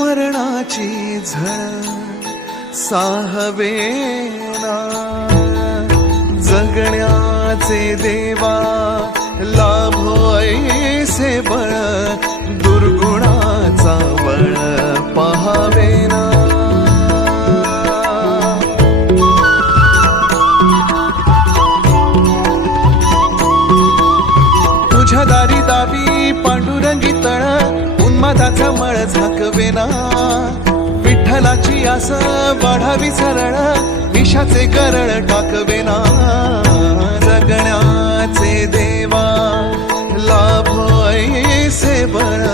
मरणाची झळ साहवेना, जगण्याचे देवा लाभो ऐसे बळ, दुर्गुणाचा बळ पहावेना. तुझ्या दारी दावी पांडुरंगी तळ, उन्मादाचा मळ झाकवेना. विठ्ठलाची आस वाढावी सरळ, विषाचे गरळ टाकवेना. जगण्याचे देवा लाभो ऐसे बळ,